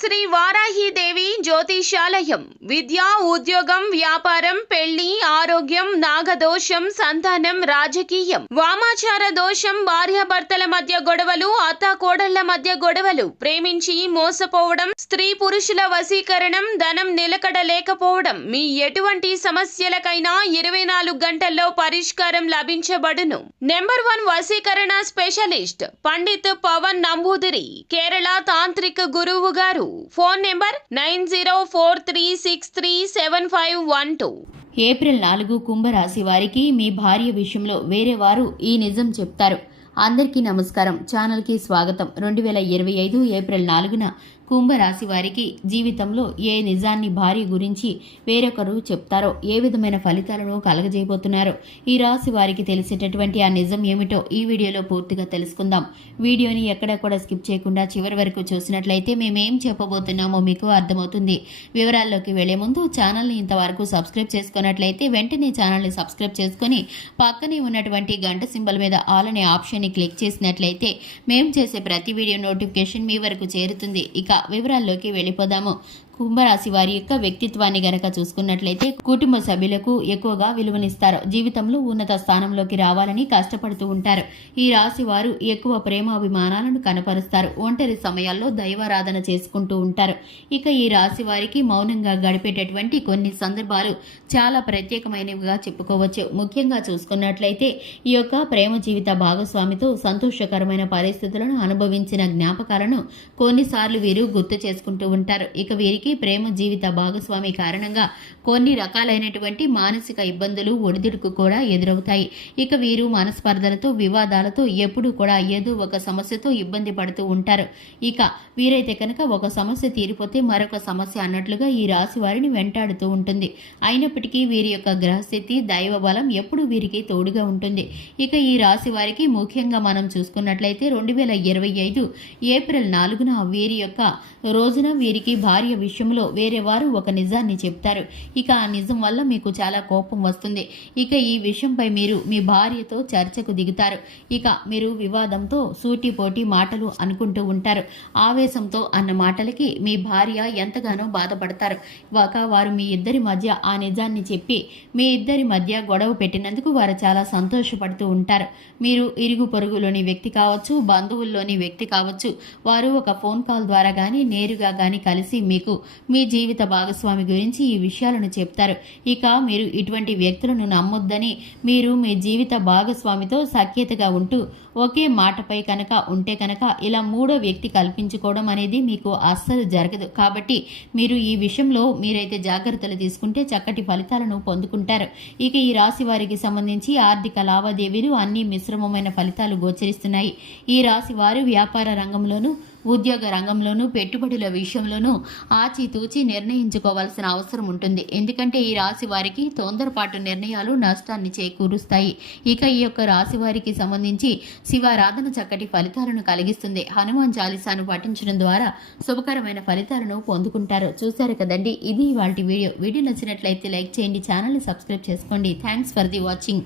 శ్రీ వారాహిదేవి జ్యోతిషాలయం విద్య, ఉద్యోగం, వ్యాపారం, పెళ్లి, ఆరోగ్యం, నాగదోషం, సంతానం, రాజకీయం, వామాచార దోషం, భార్యాభర్తల మధ్య గొడవలు, అత్తాకోడళ్ల మధ్య గొడవలు, ప్రేమించి మోసపోవడం, స్త్రీ పురుషుల వశీకరణం, ధనం నిలకడ లేకపోవడం, మీ ఎటువంటి సమస్యలకైనా 24 గంటల్లో పరిష్కారం లభించబడును. నెంబర్ 1 వశీకరణ స్పెషలిస్ట్ పండిత్ పవన్ నంబూదిరి, కేరళ తాంత్రిక గురువు గారు. Phone number 9043637512. ఏప్రిల్ 4 కుంభరాశి వారికి మీ భార్య విషయంలో వేరే వారు ఈ నిజం చెప్తారు. అందరికీ నమస్కారం. ఛానల్కి స్వాగతం. 2025 ఏప్రిల్ 4న కుంభరాశి వారికి జీవితంలో ఏ నిజాన్ని భార్య గురించి వేరొకరు చెప్తారో, ఏ విధమైన ఫలితాలను కలగజేయబోతున్నారో, ఈ రాశి వారికి తెలిసేటటువంటి ఆ నిజం ఏమిటో ఈ వీడియోలో పూర్తిగా తెలుసుకుందాం. వీడియోని ఎక్కడ కూడా స్కిప్ చేయకుండా చివరి వరకు చూసినట్లయితే మేమేం చెప్పబోతున్నామో మీకు అర్థమవుతుంది. వివరాల్లోకి వెళ్లే ముందు ఛానల్ని ఇంతవరకు సబ్స్క్రైబ్ చేసుకున్నట్లయితే వెంటనే ఛానల్ని సబ్స్క్రైబ్ చేసుకుని పక్కనే ఉన్నటువంటి గంట సింబల్ మీద ఆల్ అనే ఆప్షన్ని క్లిక్ చేసినట్లయితే మేము చేసే ప్రతి వీడియో నోటిఫికేషన్ మీ వరకు చేరుతుంది. ఇక వివరాల్లోకి వెళ్ళిపోదాము. కుంభరాశి వారి యొక్క వ్యక్తిత్వాన్ని గనక చూసుకున్నట్లయితే కుటుంబ సభ్యులకు ఎక్కువగా విలువనిస్తారు. జీవితంలో ఉన్నత స్థానంలోకి రావాలని కష్టపడుతూ ఉంటారు. ఈ రాశి వారు ఎక్కువ ప్రేమాభిమానాలను కనపరుస్తారు. ఒంటరి సమయాల్లో దైవారాధన చేసుకుంటూ ఉంటారు. ఇక ఈ రాశి వారికి మౌనంగా గడిపేటటువంటి కొన్ని సందర్భాలు చాలా ప్రత్యేకమైనవిగా చెప్పుకోవచ్చు. ముఖ్యంగా చూసుకున్నట్లయితే ఈ యొక్క ప్రేమ జీవిత భాగస్వామితో సంతోషకరమైన పరిస్థితులను అనుభవించిన జ్ఞాపకాలను కొన్నిసార్లు వీరు గుర్తు చేసుకుంటూ ఉంటారు. ఇక వీరికి ప్రేమ జీవిత భాగస్వామి కారణంగా కొన్ని రకాలైనటువంటి మానసిక ఇబ్బందులు, ఒడిదుడుకు కూడా ఎదురవుతాయి. ఇక వీరు మనస్పర్ధలతో, వివాదాలతో ఎప్పుడూ కూడా ఏదో ఒక సమస్యతో ఇబ్బంది పడుతూ ఉంటారు. ఇక వీరైతే కనుక ఒక సమస్య తీరిపోతే మరొక సమస్య అన్నట్లుగా ఈ రాశి వారిని వెంటాడుతూ ఉంటుంది. అయినప్పటికీ వీరి యొక్క గ్రహస్థితి, దైవ బలం ఎప్పుడూ వీరికి తోడుగా ఉంటుంది. ఇక ఈ రాశి వారికి ముఖ్యంగా మనం చూసుకున్నట్లయితే 2025 ఏప్రిల్ 4న వీరి యొక్క రోజున వీరికి భార్య విషయంలో వేరే వారు ఒక నిజాన్ని చెప్తారు. ఇక ఆ నిజం వల్ల మీకు చాలా కోపం వస్తుంది. ఇక ఈ విషయంపై మీరు మీ భార్యతో చర్చకు దిగుతారు. ఇక మీరు వివాదంతో సూటిపోటి మాటలు అనుకుంటూ ఉంటారు. ఆవేశంతో అన్న మాటలకి మీ భార్య ఎంతగానో బాధపడతారు. వారు మీ ఇద్దరి మధ్య ఆ నిజాన్ని చెప్పి మీ ఇద్దరి మధ్య గొడవ పెట్టినందుకు వారు చాలా సంతోషపడుతూ ఉంటారు. మీరు ఇరుగు పొరుగులోని వ్యక్తి కావచ్చు, బంధువుల్లోని వ్యక్తి కావచ్చు, వారు ఒక ఫోన్ కాల్ ద్వారా కానీ నేరుగా కానీ కలిసి మీకు మీ జీవిత భాగస్వామి గురించి ఈ విషయాలను చెప్తారు. ఇక మీరు ఇటువంటి వ్యక్తులను నమ్మొద్దని, మీరు మీ జీవిత భాగస్వామితో సఖ్యతగా ఉంటూ ఒకే మాటపై కనుక ఉంటే కనుక ఇలా మూడో వ్యక్తి కల్పించుకోవడం అనేది మీకు అస్సలు జరగదు. కాబట్టి మీరు ఈ విషయంలో మీరైతే జాగ్రత్తలు తీసుకుంటే చక్కటి ఫలితాలను పొందుకుంటారు. ఇక ఈ రాశి వారికి సంబంధించి ఆర్థిక లావాదేవీలు అన్ని మిశ్రమమైన ఫలితాలు గోచరిస్తున్నాయి. ఈ రాశి వారు వ్యాపార రంగంలోనూ, ఉద్యోగ రంగంలోనూ, పెట్టుబడుల విషయంలోనూ ఆచితూచి నిర్ణయించుకోవాల్సిన అవసరం ఉంటుంది. ఎందుకంటే ఈ రాశి వారికి తొందరపాటు నిర్ణయాలు నష్టాన్ని చేకూరుస్తాయి. ఇక ఈ యొక్క రాశి వారికి సంబంధించి శివారాధన చక్కటి ఫలితాలను కలిగిస్తుంది. హనుమాన్ చాలీసాను పఠించడం ద్వారా శుభకరమైన ఫలితాలను పొందుకుంటారు. చూశారు కదండి, ఇది ఇవాల్టి వీడియో. వీడియో నచ్చినట్లయితే లైక్ చేయండి, ఛానల్ని సబ్స్క్రైబ్ చేసుకోండి. Thanks for the watching.